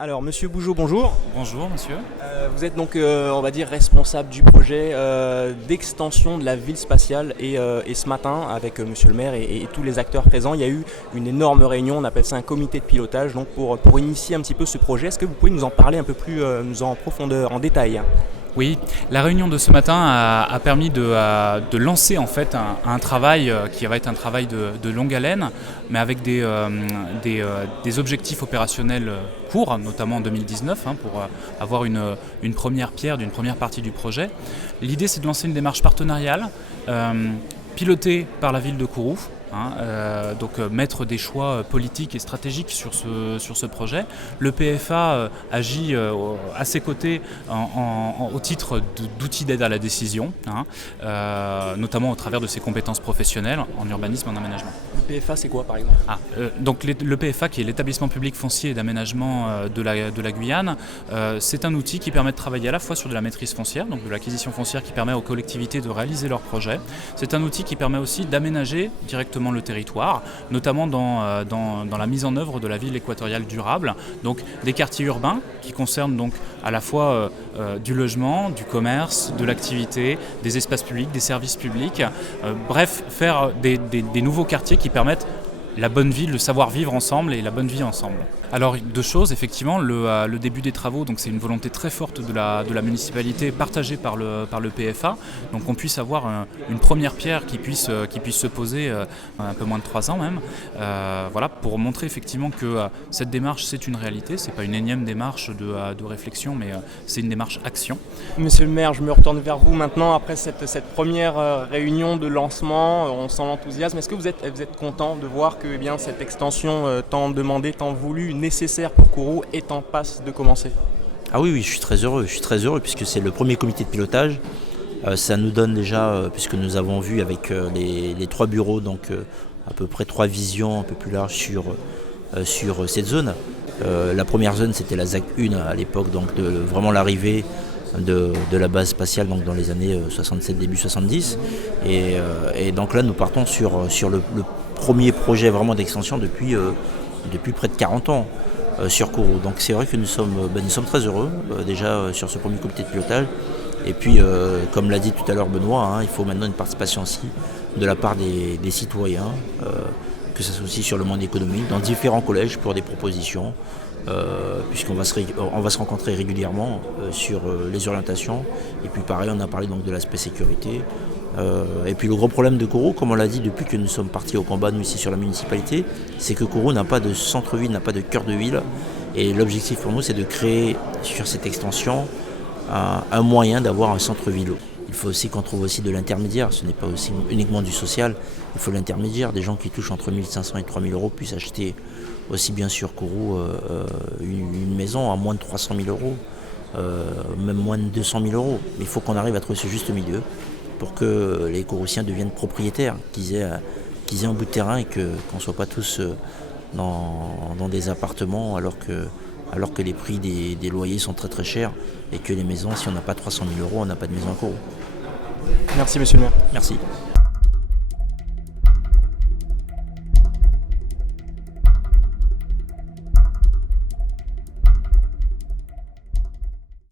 Alors, Monsieur Bougeot, bonjour. Bonjour monsieur. Vous êtes donc, on va dire, responsable du projet d'extension de la ville spatiale. Et ce matin, avec Monsieur le maire et tous les acteurs présents, il y a eu une énorme réunion, on appelle ça un comité de pilotage, donc pour initier un petit peu ce projet. Est-ce que vous pouvez nous en parler un peu plus en profondeur, en détail? Oui, la réunion de ce matin a permis de lancer en fait un travail qui va être un travail de longue haleine, mais avec des objectifs opérationnels courts, notamment en 2019, pour avoir une première pierre d'une première partie du projet. L'idée, c'est de lancer une démarche partenariale pilotée par la ville de Kourou. Donc mettre des choix politiques et stratégiques sur ce projet. Le PFA agit à ses côtés au titre d'outils d'aide à la décision, notamment au travers de ses compétences professionnelles en urbanisme et en aménagement. Le PFA, c'est quoi, par exemple? Donc le PFA, qui est l'établissement public foncier et d'aménagement de la Guyane, c'est un outil qui permet de travailler à la fois sur de la maîtrise foncière, donc de l'acquisition foncière qui permet aux collectivités de réaliser leurs projets. C'est un outil qui permet aussi d'aménager directement le territoire, notamment dans la mise en œuvre de la ville équatoriale durable, donc des quartiers urbains qui concernent donc à la fois du logement, du commerce, de l'activité, des espaces publics, des services publics, bref, faire des nouveaux quartiers qui permettent la bonne vie, le savoir-vivre ensemble et la bonne vie ensemble. Alors deux choses, effectivement, le début des travaux, donc c'est une volonté très forte de la municipalité partagée par le PFA, donc qu'on puisse avoir une première pierre qui puisse se poser un peu moins de 3 ans même, voilà, pour montrer effectivement que cette démarche c'est une réalité, c'est pas une énième démarche de réflexion, mais c'est une démarche action. Monsieur le maire, je me retourne vers vous maintenant après cette première réunion de lancement. On sent l'enthousiasme. Est-ce que vous êtes content de voir que cette extension tant demandée, tant voulue, nécessaire pour Kourou est en passe de commencer? Ah oui, je suis très heureux. Je suis très heureux puisque c'est le premier comité de pilotage. Ça nous donne déjà, puisque nous avons vu avec les 3 bureaux, donc à peu près 3 visions un peu plus larges sur cette zone. La première zone, c'était la ZAC 1 à l'époque, donc de vraiment l'arrivée de la base spatiale, donc dans les années 67, début 70. Et donc là, nous partons sur le premier projet vraiment d'extension depuis près de 40 ans sur Kourou. Donc c'est vrai que nous sommes très heureux déjà sur ce premier comité de pilotage. Et puis, comme l'a dit tout à l'heure Benoît, il faut maintenant une participation aussi de la part des citoyens, que ce soit aussi sur le monde économique, dans différents collèges pour des propositions, puisqu'on va se rencontrer régulièrement sur les orientations. Et puis pareil, on a parlé donc de l'aspect sécurité. Et puis le gros problème de Kourou, comme on l'a dit depuis que nous sommes partis au combat, nous ici sur la municipalité, c'est que Kourou n'a pas de centre-ville, n'a pas de cœur de ville. Et l'objectif pour nous, c'est de créer sur cette extension un moyen d'avoir un centre-ville. Il faut aussi qu'on trouve aussi de l'intermédiaire, ce n'est pas aussi uniquement du social, il faut l'intermédiaire, des gens qui touchent entre 1 500 et 3 000 euros puissent acheter aussi bien sur Kourou une maison à moins de 300 000 euros, même moins de 200 000 euros. Mais il faut qu'on arrive à trouver ce juste milieu pour que les Kouroussiens deviennent propriétaires, qu'ils aient un bout de terrain et qu'on ne soit pas tous dans des appartements alors que les prix des loyers sont très très chers et que les maisons, si on n'a pas 300 000 euros, on n'a pas de maison à Kourou. Merci monsieur le maire. Merci.